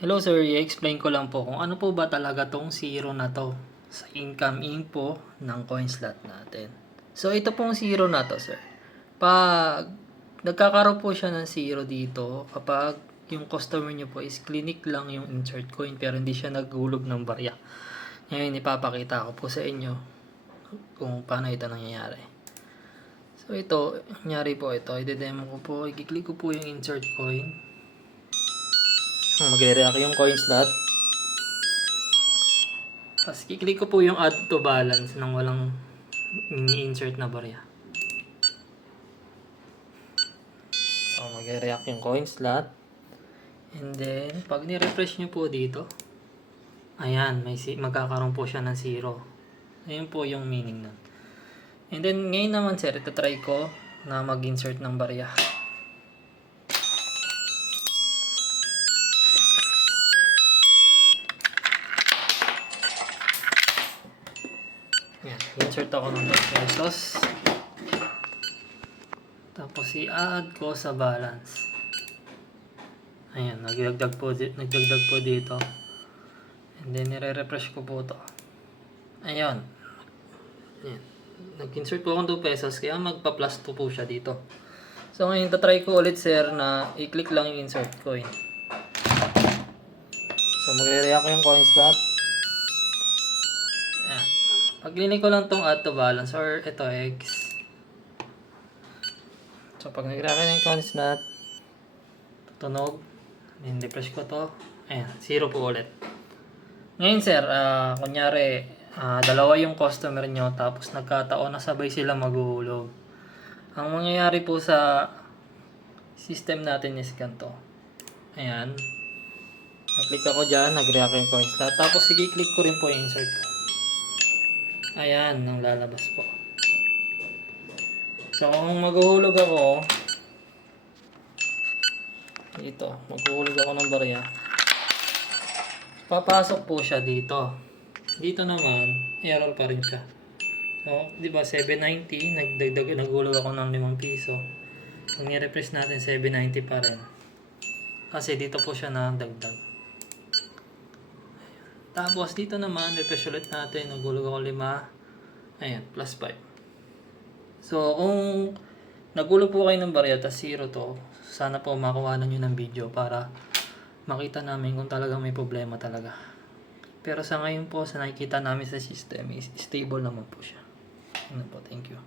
Hello sir, i-explain ko lang po kung ano po ba talaga tong zero na to sa income info ng CoinSlot natin. So ito pong zero na to sir. Pag nagkakaroon po siya ng zero dito kapag yung customer nyo po is clinic lang yung insert coin pero hindi siya naghulog ng barya. Ngayon ipapakita ko po sa inyo kung paano ito nangyayari. So ito, nangyari po ito, i-demo ko po, i-click ko po yung insert coin. Magre-react yung coin slot. Tapos kiklik ko po yung add to balance nang walang ini-insert na barya. So magre-react yung coin slot. And then pag ni-refresh nyo po dito, ayan, magkakaroon po siya ng 0. Ayun po yung meaning nun. And then ngayon naman sir, ito try ko na mag-insert ng barya. Ayan, insert ako ng 2 pesos. Tapos i-add ko sa balance. Ayan, nagdagdag po dito. And then nire-refresh ko po to. Ayan. Ayan. Nag-insert po akong 2 pesos kaya magpa-plus 2 po siya dito. So ngayon tatry ko ulit sir na i-click lang yung insert coin. So magre-react yung coin slot. Ayan. Pag-click ko lang tong add to balance or ito X. So pag nag-react yung coin slot, tutunog. Then refresh ko to. Ayan, 0 po ulit. Ngayon sir, kunyari, dalawa yung customer nyo tapos nagkataon na sabay sila maghuhulog. Ang mangyayari po sa system natin is ganito. Ayan. Mag-click ako dyan, nag-react yung coin slot. Tapos i-click ko rin po yung insert ko. Ayan, nang lalabas po. So kung maghuhulog ako, dito, maghuhulog ako ng barya. Papasok po siya dito. Dito naman, error pa rin siya. So, di ba 790, naghulog ako ng 5 piso. Kung i-refresh natin 790 pa rin. Kasi dito po siya nadagdag. Tapos dito naman, refresh ulit natin, naghulog ako 5. Ayan, plus 5. So, kung naghulog po kayo ng barya, tas 0 to, sana po makuha na nyo ng video para makita namin kung talagang may problema talaga. Pero sa ngayon po, sa nakikita namin sa system is stable naman po siya. Ano po, thank you.